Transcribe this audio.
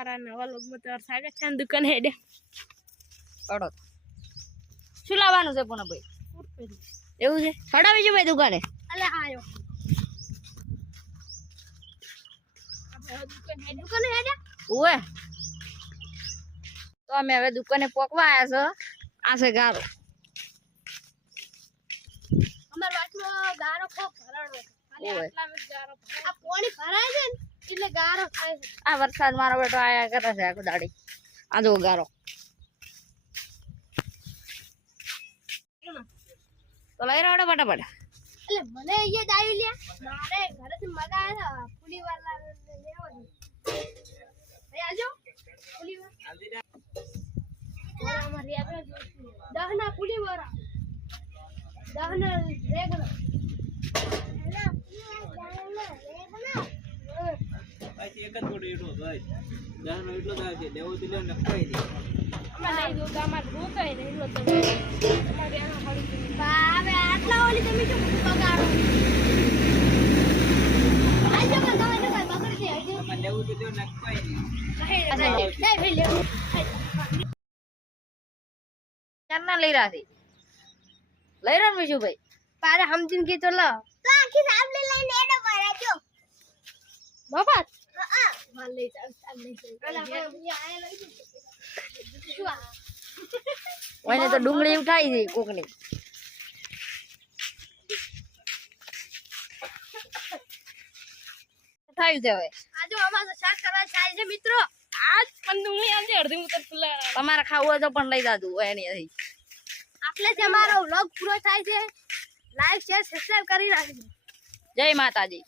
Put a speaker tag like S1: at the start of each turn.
S1: મારા નવા લોગમાં તમારું સ્વાગત છે દુકાન હેડે.
S2: હડો શું લાવવાનું છે પણ ભાઈ? એવું છે? હડાવી જો ભાઈ દુકાને.
S1: અલે આયો. હવે દુકાન હેડે. દુકાન
S2: તો અમે હવે દુકાને પોકવા આવ્યા છે. આ છે ગારો.
S1: અમાર વાતમાં ગારો ખૂબ ભરાણો ખાલી
S2: ઓય.
S1: ગારો આ પાણી ભરાય છે ને? એટલે ગારો થાય છે.
S2: આ વરસાદ મારો બેટો આયા કરે છે આખો દાડી. આ જો ગારો. તો લઈ રહ્યો ફટાફટ.
S1: એટલે મને અહીંયા જ આવી લ્યા. મારે ઘરેથી મગાવ્યા હતા પુલી વાળા લેવા છે આજો પુલી વાળા અમારી આગળ દહ ના પુલી વાળા દહ ના
S3: એક જ ફોટો એટલો થાય દસનો એટલો છે
S1: અમે જો
S3: આમાં લેવું તો
S1: ભાઈ લેવું
S2: લઈ રહ્યા છે લઈ વિશુભાઈ
S1: પારે બાબા
S2: ઓને તો ડુંગળી ઉઠાઈ છે કોકની. ઉઠાયું છે હવે?
S1: આજો અમાર શાક કરવા ચાલે છે મિત્રો. આજ પણ હું આજે અડધી ઉતર
S2: તમારે ખાવું હોય તો પણ લઈ જાતું એની
S1: આપણે જ અમારો વ્લોગ પૂરો થાય છે લાઈક શેર સબસ્ક્રાઇબ કરી રાખજો
S2: જય માતાજી.